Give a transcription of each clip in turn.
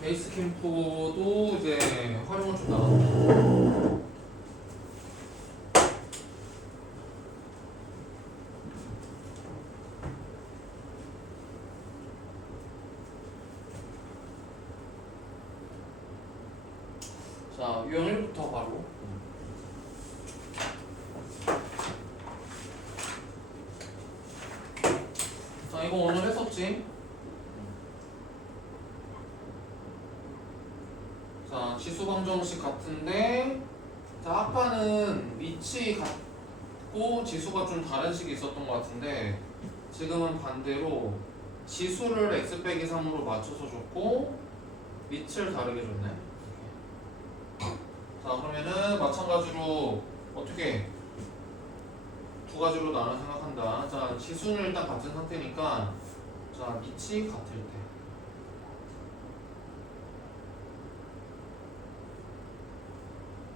베이스 캠프도 이제 활용을 좀 나눴고. 자, 유형 1부터 바로. 자, 이거 오늘 했었지? 자, 지수 방정식 같은데, 자, 아까는 위치 같고 지수가 좀 다른 식이 있었던 것 같은데, 지금은 반대로 지수를 x 빼기 3으로 맞춰서 줬고, 위치를 다르게 줬네. 자, 그러면은 마찬가지로 어떻게 두 가지로 나눠 생각한다. 자, 지수는 일단 같은 상태니까, 자, 밑이 같을 때.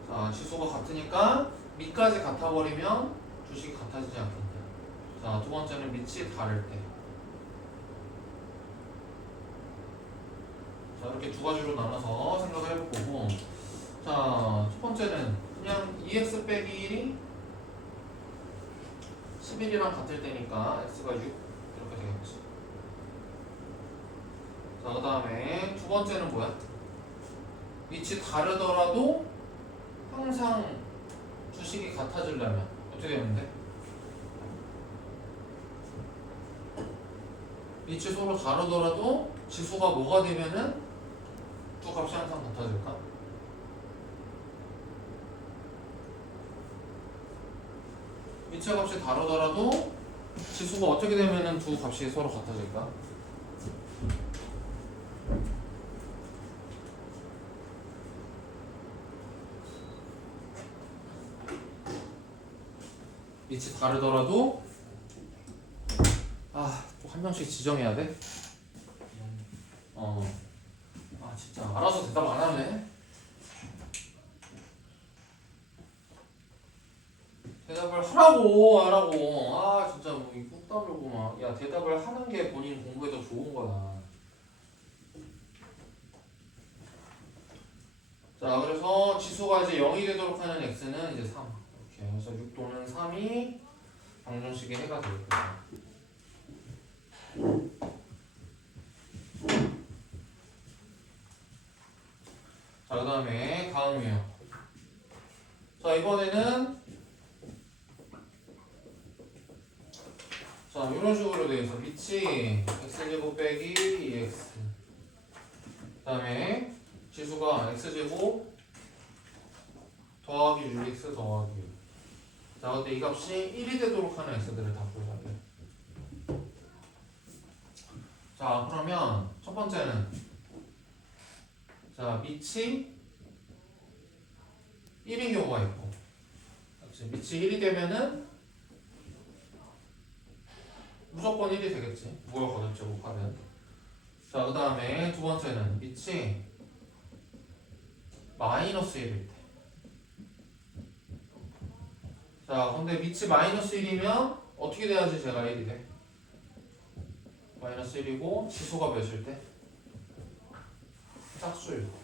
자, 지수가 같으니까 밑까지 같아버리면 주식이 같아지지 않겠다. 자, 두 번째는 밑이 다를 때. 자, 이렇게 두 가지로 나눠서 생각을 해볼 거고. 자, 첫 번째는 그냥 2x 빼기 1이 11이랑 같을 때니까 x가 6 이렇게 되겠지. 자, 그 다음에 두 번째는 뭐야? 위치 다르더라도 항상 주식이 같아지려면 어떻게 되는데? 위치 서로 다르더라도 지수가 뭐가 되면은 두 값이 항상 같아질까? 위치 값이 다르더라도 지수가 어떻게 되면은 두 값이 서로 같아질까? 위치 다르더라도 또 한 명씩 지정해야 돼? 진짜 알아서 대답 안 하네. 대답을 하라고. 진짜 뭐 이국 따르고 막. 야, 대답을 하는 게 본인 공부에 더 좋은 거야. 자, 그래서 지수가 이제 0이 되도록 하는 x는 이제 3. 이렇게. 그래서 6 또는 3이 방정식의 해가 되겠다. 자, 그 다음에 다음이에요. 자, 이번에는 자, 이런 식으로 되어 있어. 밑이 x제곱 빼기 2x. 그 다음에 지수가 x제곱 더하기 6x 더하기 6. 자, 근데 이 값이 1이 되도록 하는 x들을 다 보여야 돼. 자, 그러면 첫 번째는 자, 밑이 1인 경우가 있고, 그렇지? 밑이 1이 되면은 무조건 1이 되겠지. 무역거든 제곱하면. 자, 그 다음에 두 번째는 밑이 마이너스 1일 때. 자, 근데 밑이 마이너스 1이면 어떻게 돼야지 제가 1이 돼? 마이너스 1이고 지수가 몇일 때? 짝수일 때.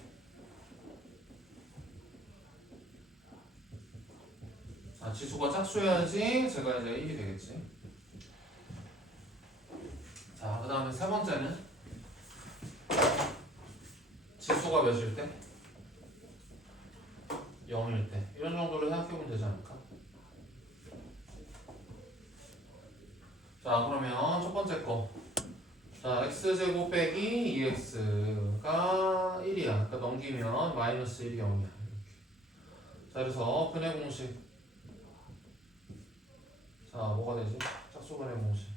자, 지수가 짝수여야지 제가 이제 1이 되겠지. 자, 그 다음에 세 번째는 지수가 몇일 때? 0일 때. 이런 정도로 생각해보면 되지 않을까? 자, 그러면 첫 번째 거. 자, x제곱 빼기 2x가 1이야. 그러니까 넘기면 마이너스 1이 0이야. 자, 그래서 근의 공식. 자, 뭐가 되지? 짝수근의 공식.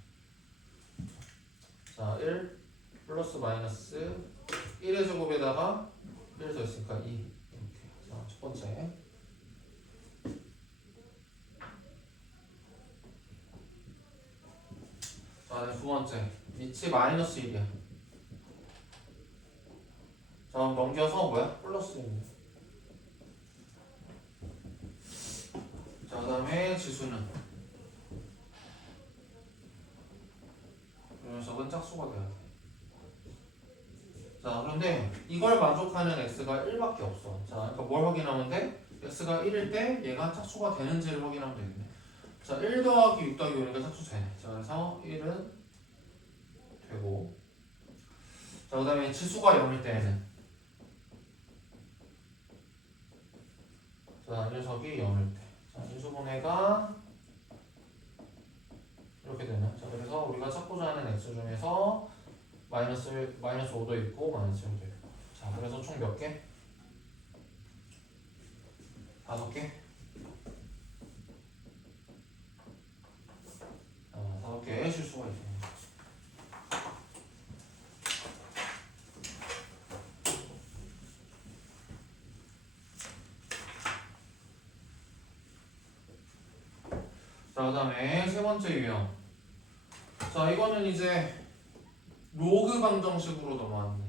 자, 1 플러스 마이너스 1의 제곱에다가 1 더 있으니까 2. 이렇게. 자, 첫 번째. 자, 두 번째. 밑이 마이너스 1이야. 자, 그럼 넘겨서 뭐야? 플러스 1이야. 자, 그 다음에 지수는 이 녀석은 짝수가 돼야 돼. 자, 그런데 이걸 만족하는 x가 1밖에 없어. 자, 그러니까 뭘 확인하면 돼? x가 1일 때 얘가 짝수가 되는지를 확인하면 되겠네. 자, 1 더하기 6 더하기 5니까 짝수 되네. 자, 그래서 1은 되고. 자, 그 다음에 지수가 0일 때는 자, 이 녀석이 0일 때. 자, 인수분해가 이렇게 되네. 자, 그래서 우리가 찾고자 하는 x 중에서 마이너스 5도 있고 마이너스 1도 있고. 자, 그래서 총 몇 개? 5개? 5개의 실수가 있네. 자, 그 다음에 세 번째 유형. 자, 이거는 이제 로그 방정식으로 넘어왔네.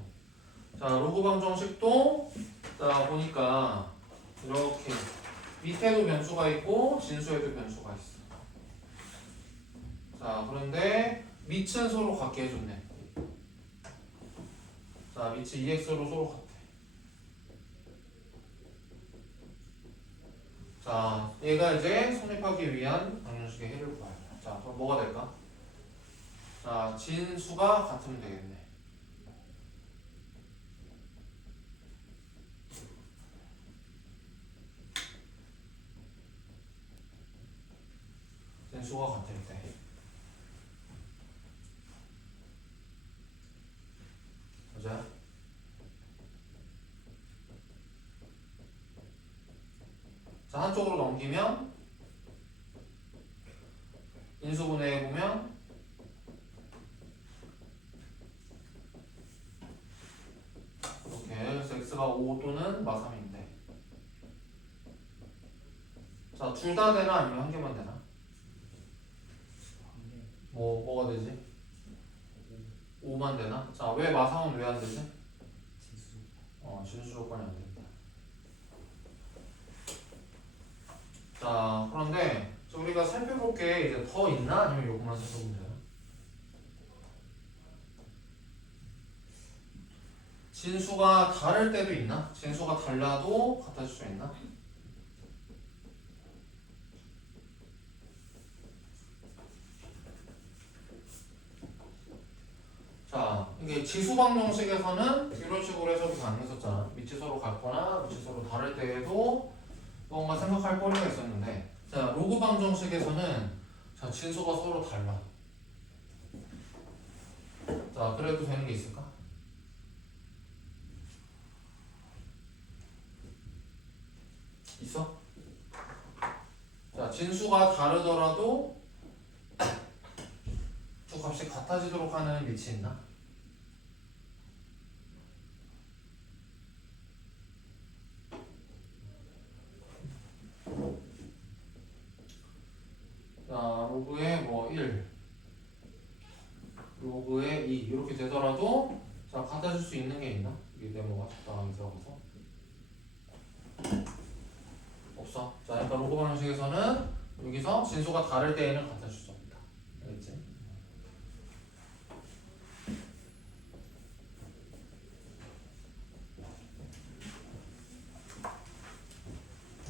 자, 로그 방정식도 자, 보니까 이렇게 밑에도 변수가 있고 진수에도 변수가 있어. 자, 그런데 밑은 서로 같게 해줬네. 자, 밑이 2x로 서로 같아. 자, 얘가 이제 성립하기 위한 방정식의 해를 구하자. 자, 그럼 뭐가 될까? 자, 진수가 같으면 되겠네. 진수가 같을 때. 보자. 자, 한쪽으로 넘기면 인수분해해 보면 이렇게 그래서 x가 5 또는 마3인데 자, 둘 다 되나 아니면 한 개만 되나? 뭐가 되지? 5만 되나? 자, 왜 마3은 왜 안 되지? 진수 조건이 안 된다. 자, 그런데 우리가 살펴볼 게 이제 더 있나? 아니면 요것만 살펴보면 되나? 진수가 다를 때도 있나? 진수가 달라도 같아질 수 있나? 자, 이게 지수 방정식에서는 이런 식으로 해석이 가능했었잖아. 밑이 서로 같거나 밑이 서로 다를 때에도 뭔가 생각할 거리가 있었는데, 자, 로그 방정식에서는 자, 진수가 서로 달라. 자, 그래도 되는 게 있을까? 있어? 자, 진수가 다르더라도 두 값이 같아지도록 하는 밑이 있나? 자, 로그의 뭐 1, 로그의 2 이렇게 되더라도 자, 같아질 수 있는 게 있나? 이게 네모가 적당하게 들어가서 없어. 자, 그러니까 로그 방정식에서는 여기서 진수가 다를 때에는 같아질 수 없다. 알겠지?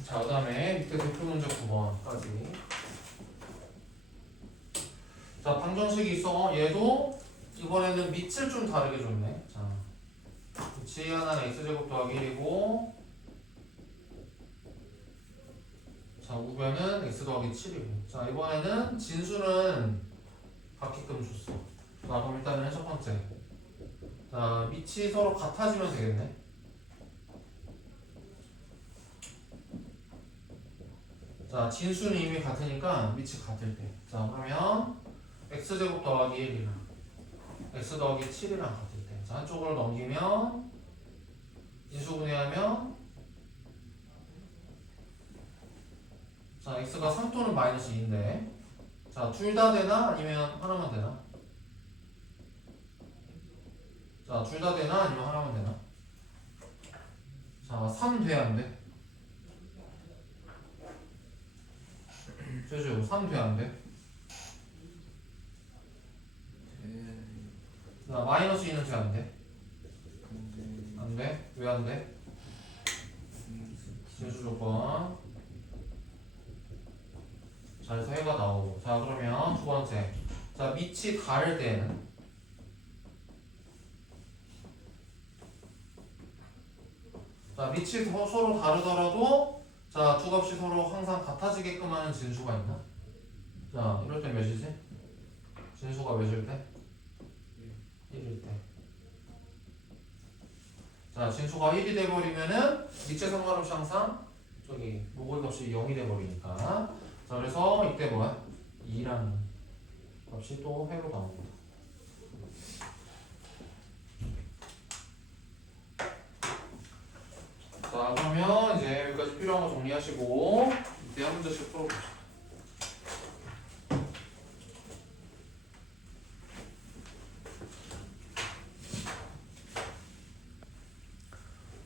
자, 그 다음에 밑에 대표 문제 9번까지. 자, 방정식이 있어. 얘도 이번에는 밑을 좀 다르게 줬네. 자, 밑이 하나는 x제곱 더하기 1이고, 자, 우변은 x 더하기 7이고. 자, 이번에는 진수는 같게끔 줬어. 자, 그럼 일단은 첫 번째. 자, 밑이 서로 같아지면 되겠네. 자, 진수는 이미 같으니까 밑이 같을 때. 자, 그러면 x제곱 더하기 1이랑 x 더하기 7이랑 같을 때. 자, 한쪽으로 넘기면 인수분해하면 자, x가 3 또는 마이너스 2인데 자, 둘 다 되나? 아니면 하나만 되나? 자, 둘 다 되나? 아니면 하나만 되나? 자, 3 돼? 안 돼? 제주 3 돼? 안 돼? 자, 마이너스 2는 돼? 안 돼? 같은데 왜 안 돼? 진수 조건. 자, 그래서 해가 나오고. 자, 그러면 두 번째. 자, 밑이 다를 때는. 자, 밑이 서로 다르더라도 자, 두 값이 서로 항상 같아지게끔 하는 진수가 있나? 자, 이럴 때 몇이지? 진수가 몇일 때? 1일 때. 자, 진수가 1이 돼버리면은 밑에 상관없이 항상 저기 로고의 값이 0이 돼버리니까. 자, 그래서 이때 뭐야? 2라는 값이 또 회로 나옵니다. 자, 그러면 이제 여기까지 필요한 거 정리하시고 이때 한 문제씩 풀어봅시다.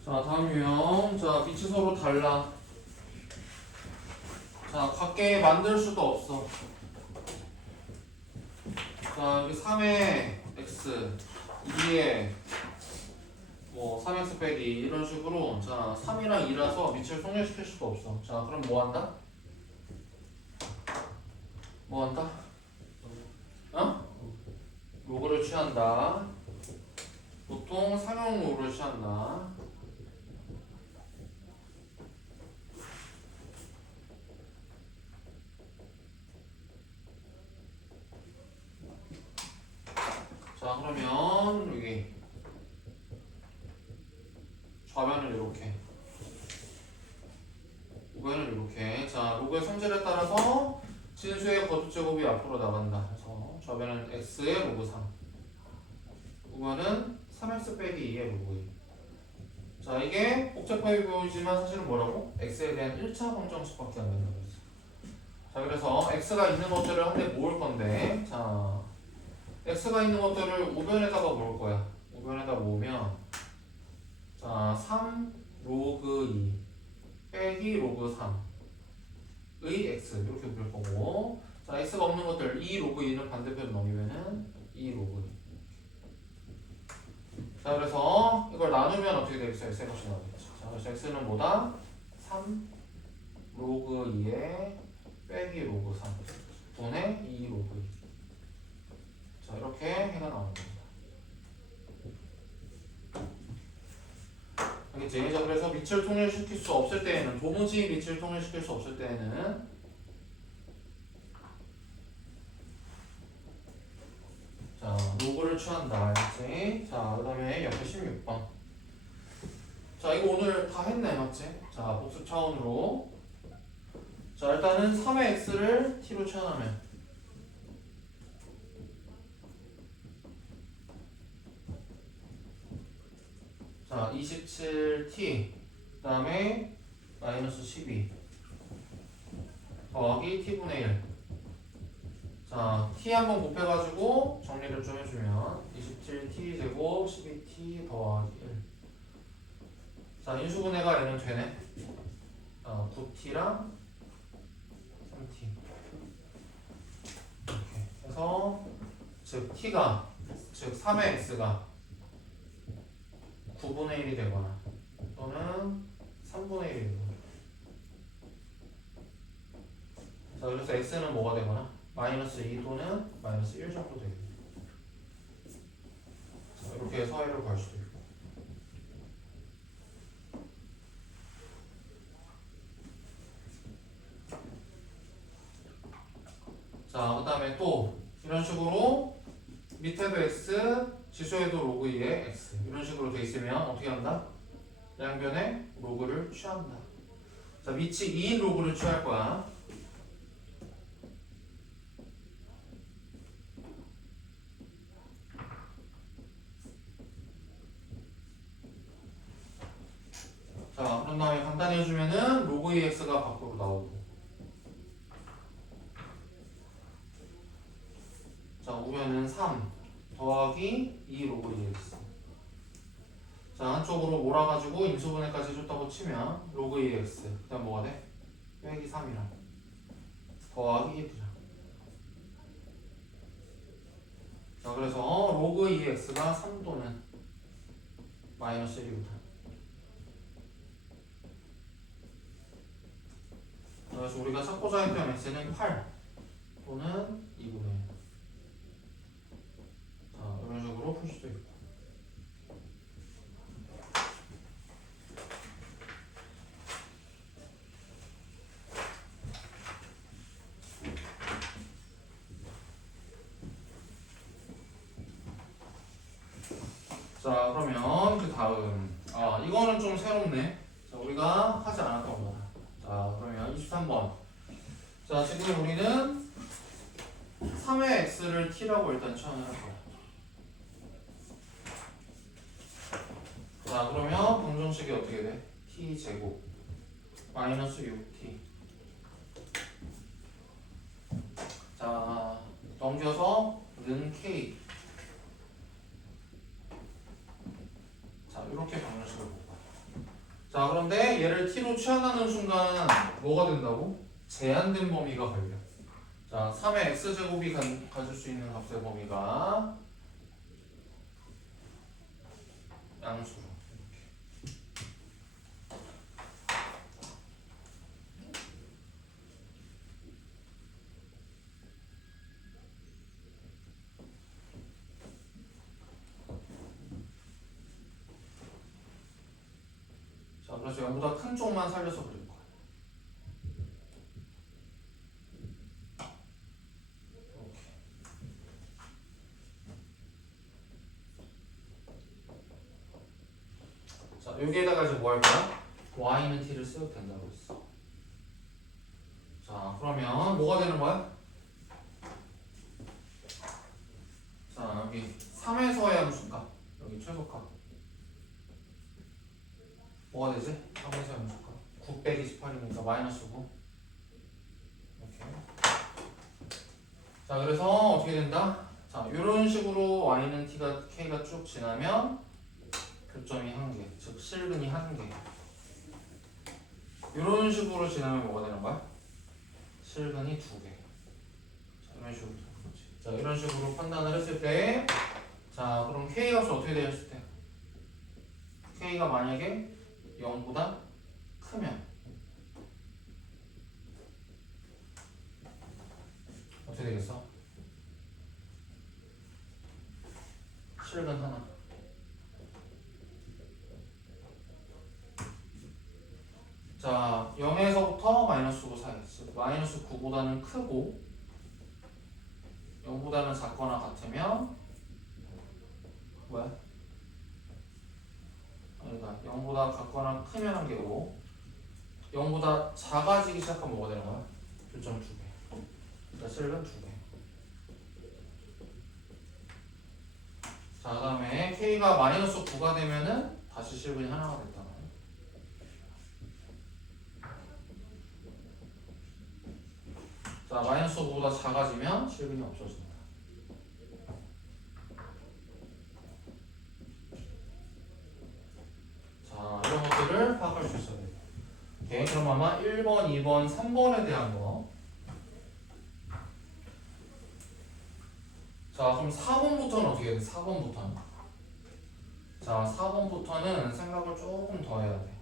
자, 다음 유형. 자, 빛이 서로 달라. 자, 같게 만들 수도 없어. 자, 여기 3의 x, 2의 뭐 3x 빼기 이런 식으로 자, 3이랑 2라서 밑을 통일시킬 수가 없어. 자, 그럼 뭐 한다? 뭐 한다? 어? 로그를 취한다. 보통 상용 로그를 취한다. 자, 그러면 여기 좌변을 이렇게, 우변을 이렇게. 자, 로그의 성질에 따라서 진수의 거듭제곱이 앞으로 나간다. 그래서 좌변은 x의 로그 3, 우변은 3x 빼기 2의 로그 2. 자, 이게 복잡하게 보이지만 사실은 뭐라고? x에 대한 1차 방정식밖에 안 된다고 했어. 자, 그래서 x가 있는 것들을 한 대 모을 건데, 자, x가 있는 것들을 우변에다가 모을 거야. 우변에다 모으면 자, 3 로그 2 빼기 로그 3의 x 이렇게 부를 거고, 자, x가 없는 것들 2 로그 2는 반대편 넘기면은 2 로그 2. 자, 그래서 이걸 나누면 어떻게 되겠어요? x의 값이 나오겠죠. 자, 그래서 x는 뭐다? 3 로그 2에 빼기 로그 3 분의 2 로그 2. 자, 이렇게 해가 나오는 겁니다. 알겠지? 자, 그래서 밑을 통일시킬 수 없을 때에는, 도무지 밑을 통일시킬 수 없을 때에는 자, 로그를 취한다. 알겠지? 자, 그 다음에 옆에 16번. 자, 이거 오늘 다 했네, 맞지? 자, 복습 차원으로. 자, 일단은 3의 x를 t로 취하면 자, 27t 그 다음에 마이너스 12 더하기 t분의 1. 자, t 한번 곱해가지고 정리를 좀 해주면 27t 제곱 12t 더하기 1. 자, 인수분해가 얘는 되네. 9t랑 3t 이렇게 해서 즉 t가, 즉 3의 x가 9분의 1이 되거나 또는 3분의 1이 되거나. 자, 그래서 x는 뭐가 되거나 마이너스 2 또는 마이너스 1 정도 되겠네요. 자, 이렇게 해서 해를 구할 수도 있고. 자, 그 다음에 또 이런 식으로 밑에도 x, 지수에도 로그 2의 x 이런 식으로 돼 있으면 어떻게 한다? 양변에 로그를 취한다. 자, 밑이 2인 로그를 취할 거야. 자, 그런 다음에 간단히 해주면은 로그 2x가 밖으로 나오고, 자, 우변은 3 더하기 2 로그 2x. 자, 한쪽으로 몰아가지고 인수분해까지 해줬다고 치면 로그 2x 그 다음 뭐가 돼? 빼기 3이랑 더하기 1이랑. 자, 그래서 로그 2x가 3 또는 마이너스 1이거든. 그래서 우리가 찾고자 했던 x는 8 또는 2분의 1. 자, 이런 식으로 풀 수도 있고. 자, 그러면 그 다음 이거는 좀 새롭네. 자, 우리가 하지 않았던 거다. 자, 그러면 23번. 자, 지금 우리는 3의 x를 t라고 일단 취한을 할 거야. 자, 그러면 방정식이 어떻게 돼? t 제곱 마이너스 6t. 자, 넘겨서 는 k. 자, 이렇게 방정식을 볼 거야. 자, 그런데 얘를 t로 취한하는 순간 뭐가 된다고? 제한된 범위가 걸려. 자, 3의 x제곱이 가질 수 있는 값의 범위가 양수로. 자, 그래서 0보다 큰 쪽만 살려서 그릴 거야. 이렇게. 자, 여기에다가 이제 뭐 할 거야? y는 t를 써도 된다고 했어. 자, 그러면 뭐가 되는 거야? 자, 여기 3에서의 함수가 여기 최소값 뭐가 되지? 3에서의 함수가 9 빼기 18이니까 마이너스 9. 이렇게. 자, 그래서 어떻게 된다? 자, 이런 식으로 y는 t가 k가 쭉 지나면 교점이 1개, 즉 실근이 1개. 이런 식으로 지나면 뭐가 되는 거야? 실근이 2개. 자, 이런 식으로 그렇지. 자, 이런 식으로 판단을 했을 때, 자, 그럼 k 값이 어떻게 되었을 때? k가 만약에 0보다 크면 어떻게 되겠어? 실근 하나. 자, 0에서부터 마이너스 9 사이. 즉 마이너스 9보다는 크고 0보다는 작거나 같으면 뭐야? 아니다. 0보다 같거나 크면 1개고 0보다 작아지기 시작하면 뭐가 되는 거야? 교점 2개. 자, 실근 2개. 자, 그 다음에 k가 마이너스 9가 되면은 다시 실근이 하나가 됐다. 자, 마이너스 5보다 작아지면 실근이 없어진다. 자, 이런 것들을 파악할 수 있어야 돼요. 오케이, 그럼 아마 1번, 2번, 3번에 대한 거. 자, 그럼 4번부터는 어떻게 돼? 4번부터는. 자, 4번부터는 생각을 조금 더 해야 돼.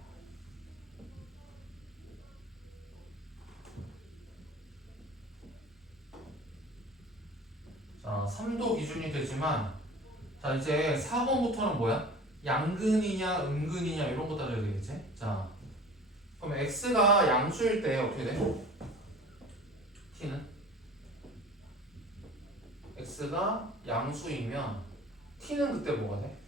자, 3도 기준이 되지만, 자, 이제 4번부터는 뭐야? 양근이냐, 음근이냐, 이런 거 따져야 되겠지? 자, 그럼 x가 양수일 때 어떻게 돼? t는? x가 양수이면, t는 그때 뭐가 돼?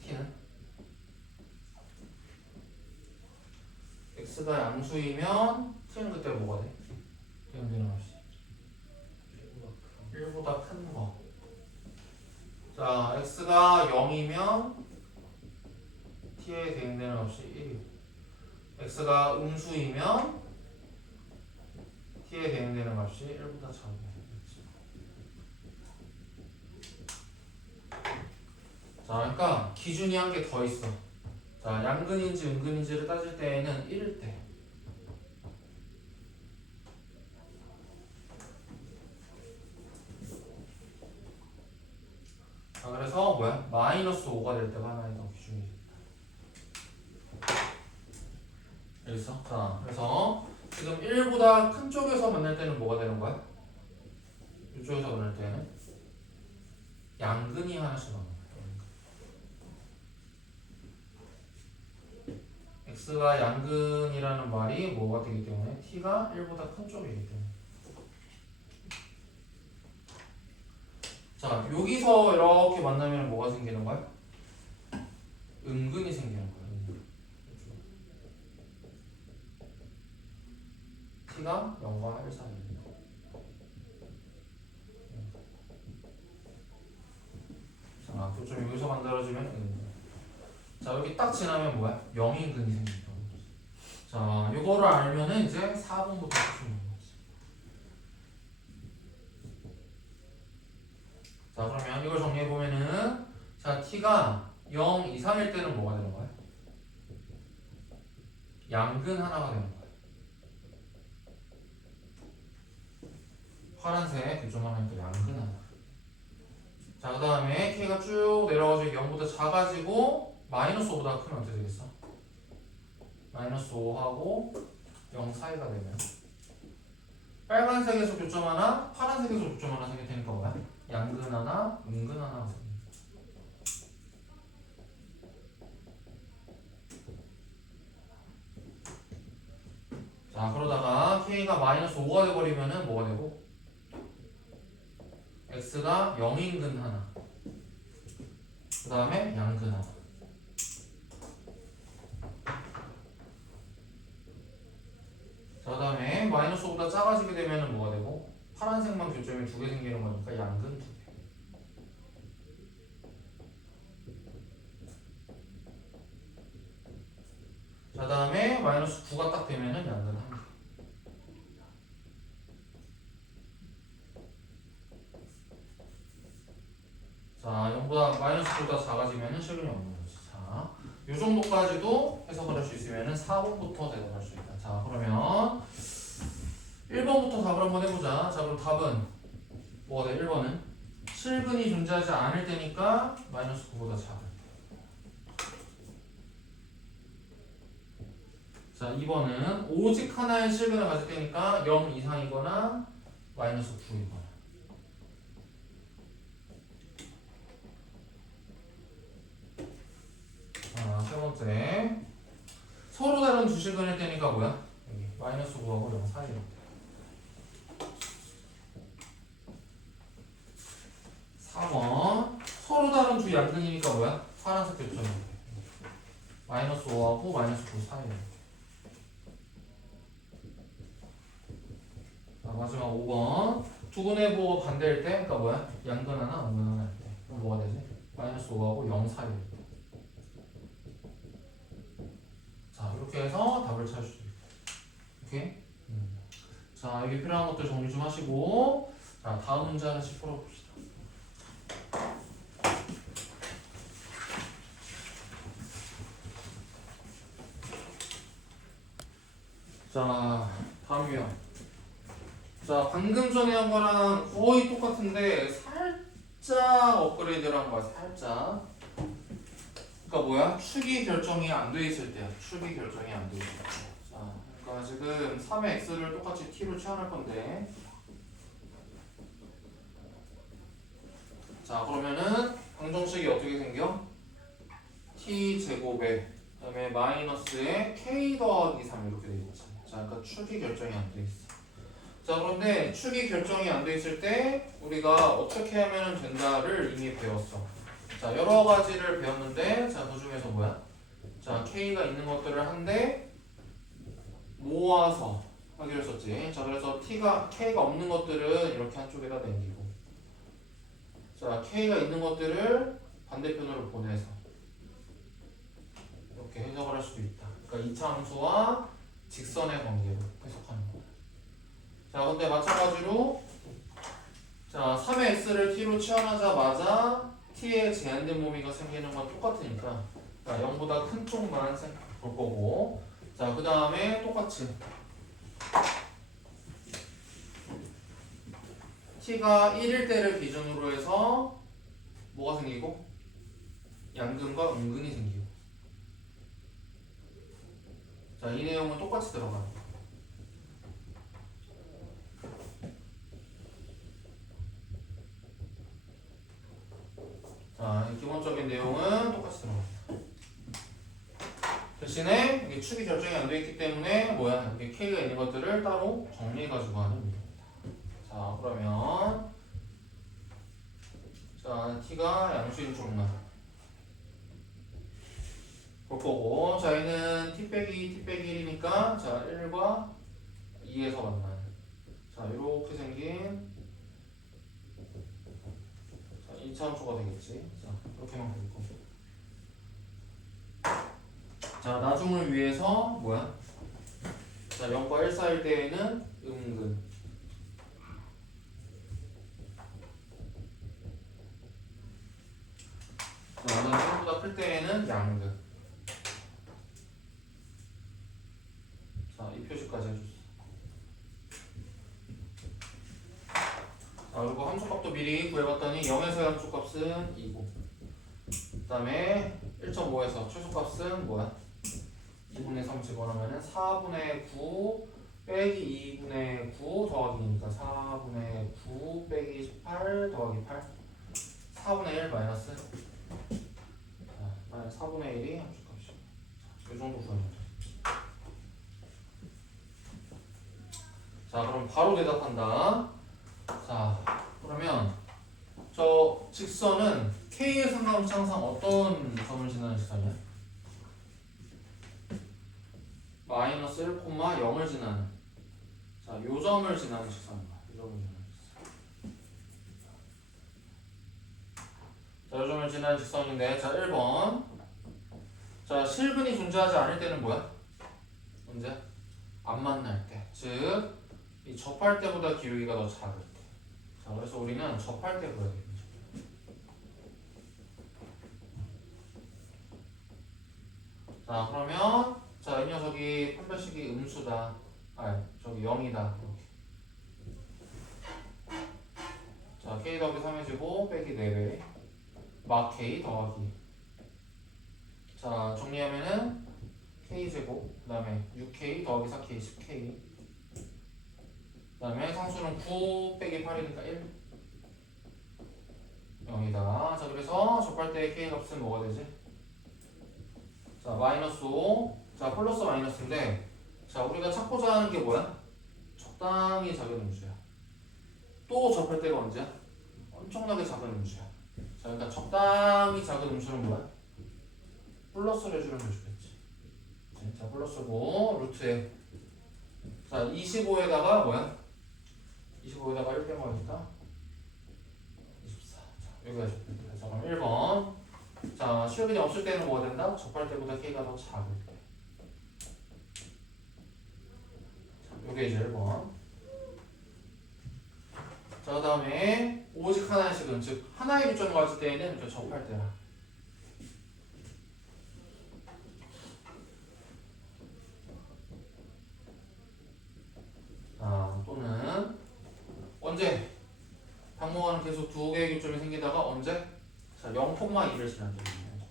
t는? x가 양수이면, t는 그때 뭐가 돼? 대응되는 없이. 1보다 큰 거. 자, x가 0이면 t의 대응되는 없이 1이고 x가 음수이면 t의 대응되는 값이 1보다 작아요. 자, 그러니까 기준이 한 개 더 있어. 자, 양근인지 음근인지를 따질 때에는 1일 때. 자, 그래서 뭐야? 마이너스 5가 될 때가 하나의 더 기준이 있다. 자, 그래서 지금 1보다 큰 쪽에서 만날 때는 뭐가 되는 거야? 이쪽에서 만날 때는 양근이 하나씩 나오는 거야. x가 양근이라는 말이 뭐가 되기 때문에 t가 1보다 큰 쪽이기 때문에. 자, 여기서 이렇게 만나면 뭐가 생기는 거야? 은근이 생기는 거야. 은근. t가 0과 1 사이. 자, 교점 여기서 만들어지면 은근. 자, 여기 딱 지나면 뭐야? 0인근이 생긴다. 자, 요거를 알면은 이제 4번부터 푸시면 되지. 자, 그러면 이걸 정리해 보면은 자, t가 0 이상일 때는 뭐가 되는 거야? 양근 하나가 되는 거야. 파란색 교점 하나니까 양근 하나. 자, 그 다음에 k가 쭉 내려가지고 0보다 작아지고 마이너스 5보다 크면 어떻게 되겠어? 마이너스 5하고 0 사이가 되면 빨간색에서 교점 하나, 파란색에서 교점 하나 생길 테니까 뭐야? 양근 하나, 은근 하나가 생깁니다. 자, 그러다가 k가 마이너스 5가 돼버리면은 뭐가 되고? x가 0인근 하나, 그 다음에 양근 하나. 자, 그 다음에 마이너스 5보다 작아지게 되면은 뭐가 되고? 파란색만 교점이 2개 생기는 거니까 양근 2개. 자, 다음에 마이너스 9가 딱 되면은 양근 1개. 자, 0보다 마이너스 9보다 작아지면은 실근이 없는 거지. 자, 요 정도까지도 해석을 할 수 있으면은 4번부터 대답할 수 있다. 자, 그러면 1번부터 답을 한번 해보자. 자, 그럼 답은 뭐가 돼? 1번은 실근이 존재하지 않을 때니까 마이너스 9보다 작을 때. 자, 2번은 오직 하나의 실근을 가질 때니까 0 이상이거나 마이너스 9이거나. 자, 세 번째 서로 다른 두 실근일 때니까 뭐야? 여기 마이너스 9하고 0 사이로. 4번 서로 다른 두 양근이니까 뭐야? 파란색 교점이 마이너스 5하고 마이너스 9 사이로. 자, 마지막 5번 두 분의 부호가 반대일 때 그러니까 뭐야? 양근 하나, 음근 하나 할 때. 그럼 뭐가 되지? 마이너스 5하고 0 사이로. 자, 이렇게 해서 답을 찾을 수 있고. 오케이? 자, 여기 필요한 것들 정리 좀 하시고 자, 다음 문제 하나씩 풀어봅시다. 자, 다음 유형. 자, 방금 전에 한 거랑 거의 똑같은데 살짝 업그레이드를 한 거야. 살짝. 그러니까 뭐야? 축이 결정이 안 돼 있을 때야. 축이 결정이 안 돼 있을 때. 자, 그러니까 지금 3의 x를 똑같이 t로 치환할 건데 자, 그러면은 방정식이 어떻게 생겨? t 제곱에 그다음에 마이너스에 k 더하기 3 이렇게 돼 있지. 자, 그러니까 축이 결정이 안 돼 있어. 자, 그런데 축이 결정이 안 돼 있을 때 우리가 어떻게 하면 된다를 이미 배웠어. 자, 여러 가지를 배웠는데 자, 그 중에서 뭐야? 자, k가 있는 것들을 한데 모아서 하기로 했었지. 자, 그래서 k가 없는 것들은 이렇게 한쪽에다 남기고 자, k가 있는 것들을 반대편으로 보내서 이렇게 해석을 할 수도 있다. 그러니까 이차 함수와 직선의 관계로 해석하는 거야. 자, 근데 마찬가지로 자, 3의 x를 t로 치환하자마자 t의 제한된 범위가 생기는 건 똑같으니까 자, 0보다 큰 쪽만 볼 거고 자, 그 다음에 똑같이 t가 1일 때를 기준으로 해서 뭐가 생기고? 양근과 음근이 생기고 자, 이 내용은 똑같이 들어가요. 자, 이 기본적인 내용은 똑같이 들어가요. 대신에 이게 축이 결정이 안 되어 있기 때문에 뭐야? 이렇게 K가 있는 것들을 따로 정리해가지고 하는 문제입니다. 자, 그러면 자, T가 양수인 쪽만 볼 거고, 자, 얘는 T 빼기 1이니까 자, 1과 2에서 만나는 자, 이렇게 생긴 자, 2차함수가 되겠지. 자, 이렇게만 볼 거고. 자, 나중을 위해서 뭐야? 자, 0과 1 사이일 때에는 음근. 자, 나는 1보다 클 때에는 양근. 자, 이 표시까지 해줬어. 자, 그리고 함수값도 미리 구해봤더니 0에서의 함수값은 2고, 그 다음에 1.5에서 최소값은 뭐야? 2분의 3 집어넣으면 4분의 9 빼기 2분의 9 더하기니까 4분의 9 빼기 18 더하기 8 4분의 1 마이너스 자, 4분의 1이 함수값이야. 이 정도 구하면 돼. 자, 그럼 바로 대답한다. 자, 그러면 저 직선은 K의 상관없이 항상 어떤 점을 지나는 직선이야? 마이너스 1, 0을 지나는 자, 요 점을 지나는 직선입니다. 요 점을 지나는 직선. 자, 요 점을 지나는 직선인데, 자, 1번. 자, 실근이 존재하지 않을 때는 뭐야? 언제? 안 만날 때. 즉, 이 접할 때보다 기울기가 더 작을 때. 자, 그래서 우리는 접할 때 그려야 되겠죠. 자, 그러면 자, 이 녀석이 판별식이 음수다. 아, 저기 0이다. 이렇게. 자, K 더하기 3해지고 빼기 4배. 막 K 더하기. 자, 정리하면은 K제곱, 그 다음에 6K 더하기 4K, 10K. 그 다음에 상수는 9 빼기 8이니까 1. 0이다. 자, 그래서 접할 때 K 값은 뭐가 되지? 자, 마이너스 5. 자, 플러스 마이너스인데, 자, 우리가 찾고자 하는 게 뭐야? 적당히 작은 음수야. 또 접할 때가 언제야? 엄청나게 작은 음수야. 자, 그러니까 적당히 작은 음수는 뭐야? 플러스를 해주는 음수겠지. 자, 플러스고, 루트에. 자, 25에다가 뭐야? 25에다가 1 빼먹으니까 24. 자, 여기가 적당히. 자, 그럼 1번. 자, 시험이 없을 때는 뭐가 된다? 접할 때보다 K가 더 작을 때. 자, 요게 이제 1번. 자, 그 다음에 오직 하나의 식은, 즉 하나의 기점을 가질 때에는 이렇게 접할 때라. 자, 또는 언제? 당모가는 계속 두 개의 교점이 생기다가 언제? 자, 0,2를 지날 때입니다.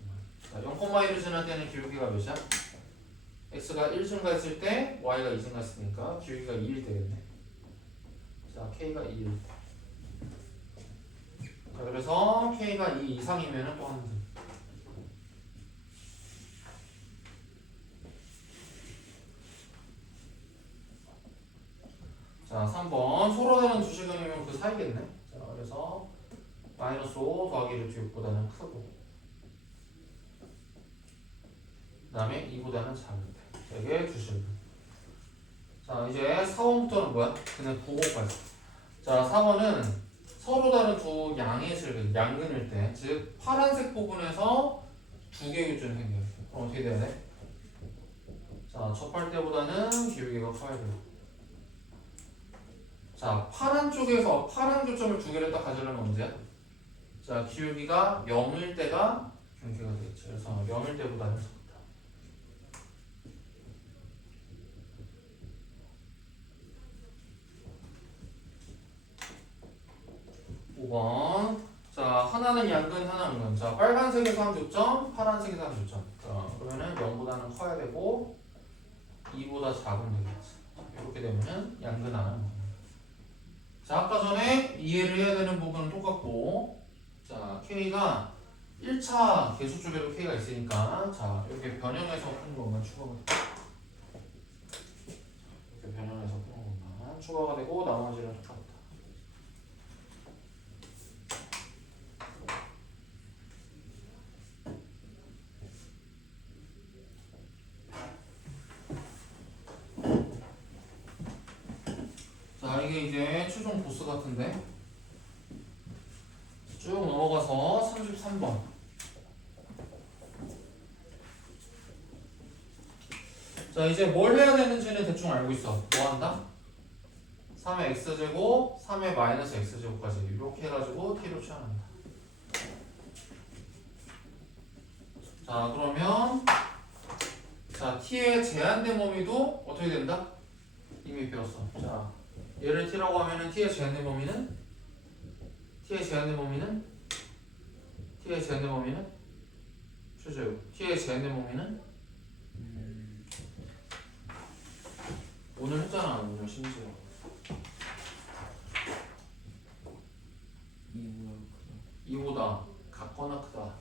자, 0,2를 지날 때는 기울기가 몇이야? x가 1 증가했을 때 y가 2 증가했으니까 기울기가 2일 되겠네. 자, k가 2일 때. 자, 그래서 k가 2 이상이면 또 하는 등. 자, 3번 서로 다른 두 시경이면 그 사이겠네. 자, 그래서 마이너스 5 더하기 루트 6보다는 크고, 그 다음에 2보다는 작을 때. 이게 두 시경. 자, 이제 4번부터는 뭐야? 그냥 보고까지. 자, 4번은 서로 다른 두 양의 실근, 양근일 때, 즉 파란색 부분에서 두 개의 교점이 생겨요. 그럼 어떻게 돼야 돼? 자, 접할 때보다는 기울기가 커야 돼요. 자, 파란 쪽에서 파란 교점을 두 개를 딱 가지려면 언제야? 자, 기울기가 0일 때가 경계가 되겠죠. 그래서 0일 때보다는 작다. 5번. 자, 하나는 양근, 하나는 음근. 자, 빨간색에서 한 교점, 파란색에서 한 교점. 자, 그러면은 0보다는 커야 되고, 2보다 작으면 되겠지. 이렇게 되면은 양근하는 겁니다. 자, 아까 전에 이해를 해야 되는 부분은 똑같고, 자, K가 1차 계수 쪽에도 K가 있으니까, 자, 이렇게 변형해서 푸는 것만 추가가 돼. 이렇게 변형해서 푸는 것만 추가가 되고, 나머지는 똑같다. 자, 이게 이제 최종 보스 같은데, 쭉 넘어가서 33번. 자, 이제 뭘 해야 되는지는 대충 알고 있어. 뭐 한다? 3의 x제곱, 3의 마이너스 x제곱까지 이렇게 해가지고 t로 취합니다. 자, 그러면 자, t의 제한된 범위도 어떻게 된다? 이미 배웠어. 자, 얘를 t라고 하면은 t의 제한된 범위는 최저요. t의 제한된 범위는 오늘 했잖아. 오늘 심지어 2보다 같거나 크다.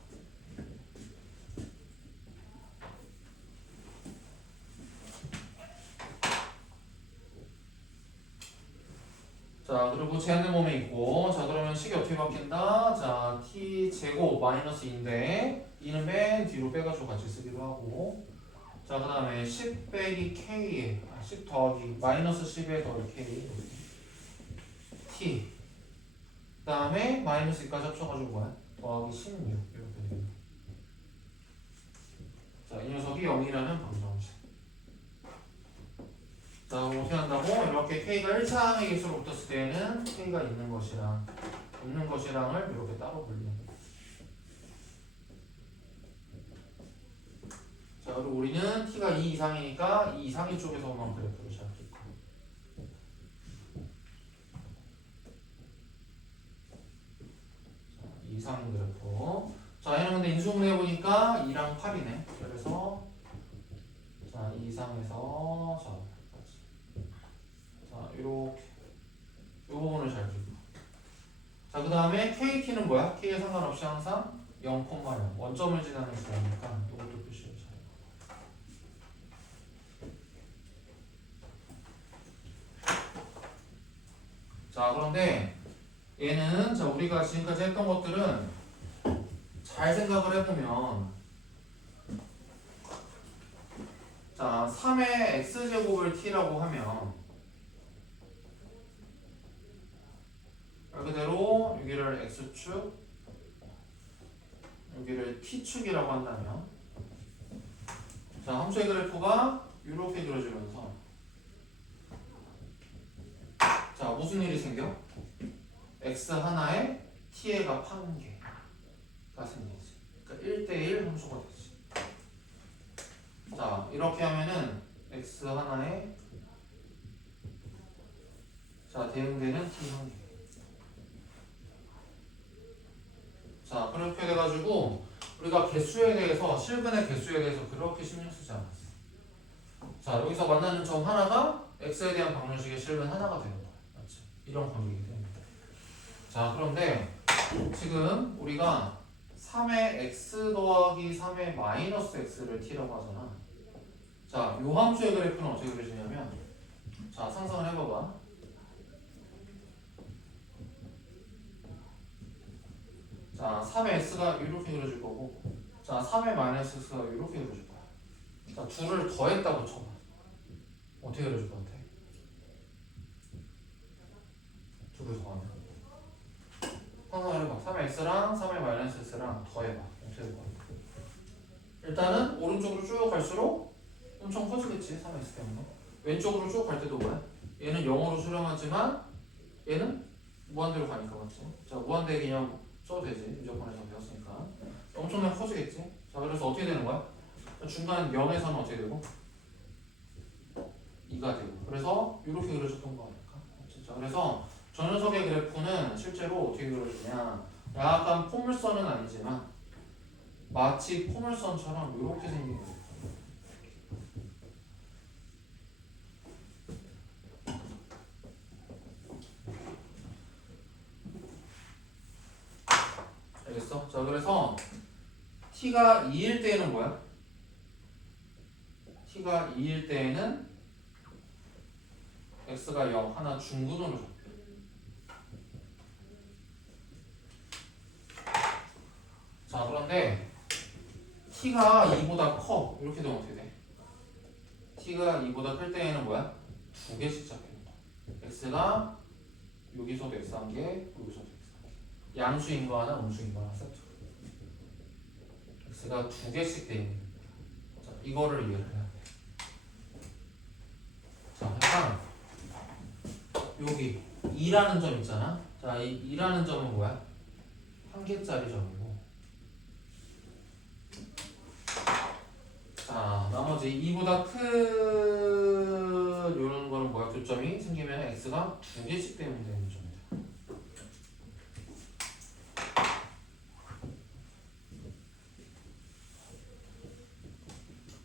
자, 그리고 제한된 범위 있고, 자, 그러면 식이 어떻게 바뀐다? 자, t 제곱 마이너스 2인데 2는 맨 뒤로 빼가지고 같이 쓰기도 하고, 자, 그 다음에 10 빼기 k, 10 더하기 마이너스 10에 더하기 k t, 그 다음에 마이너스 2까지 합쳐가지고 뭐야? 더하기 16 이렇게 됩니다. 자, 이 녀석이 0이라는 방정식. 자, 그럼 어떻게 한다고? 이렇게 K가 1차항의 개수로 붙었을 때에는 K가 있는 것이랑 없는 것이랑을 이렇게 따로 분리해. 자, 그리고 우리는 T가 2 이상이니까 2 이상의 쪽에서만 그래프를 잡을 거야. 자, 2 이상의 그래프. 자, 얘는 근데 인수분해 해보니까 2랑 8이네. 그래서 자, 2 이상에서 자, 이렇게 이 부분을 잘 기억. 자, 그 다음에 KT는 뭐야? K에 상관없이 항상 0,0 원점을 지나는 수니까 이것도 표시를 잘. 자, 그런데 얘는 자, 우리가 지금까지 했던 것들은 잘 생각을 해보면 자, 3의 x제곱을 t라고 하면 말 그대로 여기를 x축 여기를 t축이라고 한다면 자, 함수의 그래프가 이렇게 그려지면서 자, 무슨 일이 생겨? x 하나에 t의 값 1개가 생기지. 그러니까 1대1 함수가 되지. 자, 이렇게 하면은 x 하나에 자, 대응되는 t 1개. 자, 그렇게 돼가지고 우리가 개수에 대해서 실근의 개수에 대해서 그렇게 신경 쓰지 않았어. 자, 여기서 만나는 점 하나가 x에 대한 방정식의 실근 하나가 되는 거야. 맞지? 이런 관계이기 때문에. 자, 그런데 지금 우리가 3의 x 더하기 3의 마이너스 x를 t라고 하잖아. 자, 요 함수의 그래프는 어떻게 그려지냐면 자, 상상을 해봐봐. 자, 3의 x가 이렇게 그려질 거고 자, 3의 마이너스 x가 이렇게 그려질 거야. 자, 둘을 더했다고 쳐봐. 어떻게 그려질 것 같아? 둘을 더하면 상상을 해봐. 3의 x랑 3의 마이너스 x랑 더해봐. 어떻게 될 것 같아? 일단은 오른쪽으로 쭉 갈수록 엄청 커지겠지. 3의 x 때문에. 왼쪽으로 쭉 갈 때도 뭐야? 얘는 0으로 수렴하지만 얘는 무한대로 가니까 맞지? 자, 무한대 개념 써도 되지. 유적분에서 배웠으니까. 엄청나게 커지겠지? 자, 그래서 어떻게 되는 거야? 중간 0에서는 어떻게 되고? 2가 되고. 그래서 이렇게 그려졌던 거 아닐까? 자, 그래서 저 녀석의 그래프는 실제로 어떻게 그려지냐? 약간 포물선은 아니지만 마치 포물선처럼 이렇게 생긴 거예요. 됐어? 자, 그래서 t가 2일 때에는 뭐야? t가 2일 때에는 x가 0 하나 중근으로 잡혀. 자, 그런데 t가 2보다 커. 이렇게 되면 어떻게 돼? t가 2보다 클 때에는 뭐야? 두 개씩 잡히는 거야. x가 여기서도 x 한 개, 여기서도 x 한 개. 양수인 거 하나, 음수인 거 하나 세트. x가 두 개씩 돼 있는 거야. 자, 이거를 이해를 해야 돼. 자, 그러니까 여기 2라는 점 있잖아. 자, 이 2라는 점은 뭐야? 한 개짜리 점이고. 자, 나머지 2보다 큰 요런 거는 뭐야? 교점이 생기면 x가 두 개씩 되면 되는 점이다.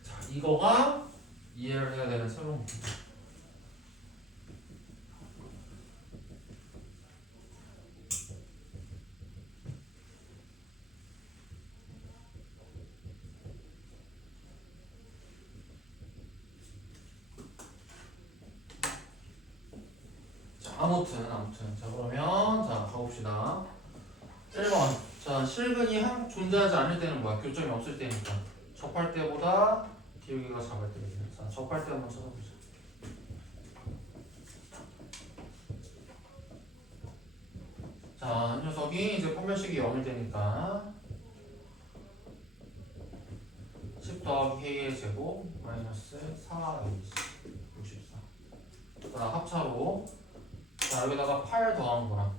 자, 이거가 이해를 해야 되는 새로운 문제. 아무튼 자, 그러면 자, 가봅시다. 1번. 자, 실근이 존재하지 않을 때는 뭐야? 교점이 없을 때니까. 접할 때보다 기울기가 작을 때거든요. 자, 접할 때 한번 찾아보자. 자, 이 녀석이 이제 판별식이 0일 때니까 10 더하기 k의 제곱 마이너스 4ac 64. 자, 합차로 자, 여기다가 8 더한 거랑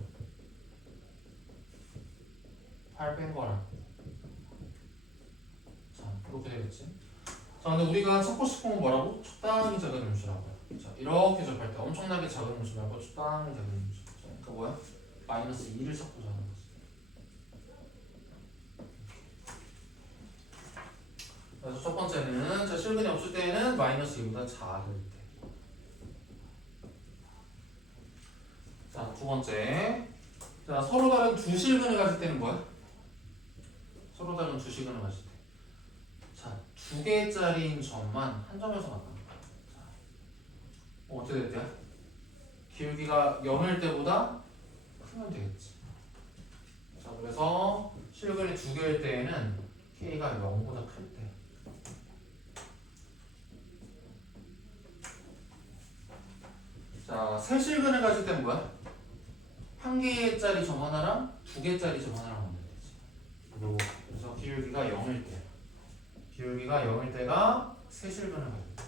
8 뺀 거랑 자, 이렇게 되겠지. 자, 근데 우리가 찾고 싶은 건 뭐라고? 적당히 작은 음수라고요. 자, 이렇게 접할 때 엄청나게 작은 음수 말고 적당히 작은 음수. 자, 그러니까 뭐야? 마이너스 2를 찾고자 하는 거지. 그래서 첫 번째는 자, 실근이 없을 때는 마이너스 2보다 작을 때. 자, 두 번째. 자, 서로 다른 두 실근을 가질 때는 뭐야? 서로 다른 두 실근을 가질 때. 자, 두 개짜리인 점만 한 점에서 만나는 거야. 자, 어떻게 될 때야? 기울기가 0일 때보다 크면 되겠지. 자, 그래서 실근이 두 개일 때에는 k가 0보다 클 때. 자, 세 실근을 가질 때는 뭐야? 한 개짜리 점 하나랑 두 개짜리 점 하나랑 만들면 되지. 그래서 기울기가 0일 때. 기울기가 0일 때가 세 실근을 가질 때.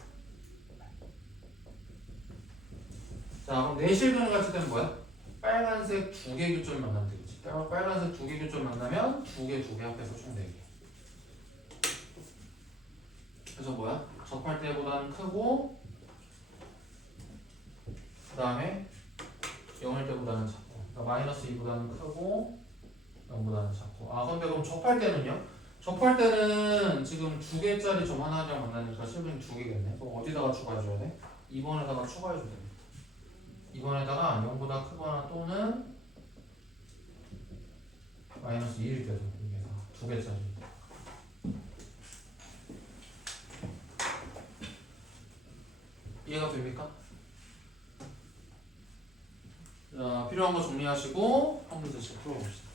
자, 그럼 네 실근을 가질 때는 뭐야? 빨간색 두 개 교점을 만나면 되겠지. 빨간색 두 개 교점 만나면 두 개 합해서 총 4개. 그래서 뭐야? 접할 때보다는 크고 그 다음에 0일 때보다는 작고 그러니까 마이너스 2보다는 크고 0보다는 작고. 아, 근데 그럼 접할 때는요? 접할 때는 지금 두 개짜리 점 하나랑 만나니까 실근이 두 개겠네. 그럼 어디다가 추가해줘야 돼? 2번에다가 추가해줘야 돼. 2번에다가 0보다 크거나 또는 마이너스 2일 때도 이게 두 개짜리. 이해가 됩니까? 자, 필요한 거 정리하시고 한 문제씩 풀어봅시다.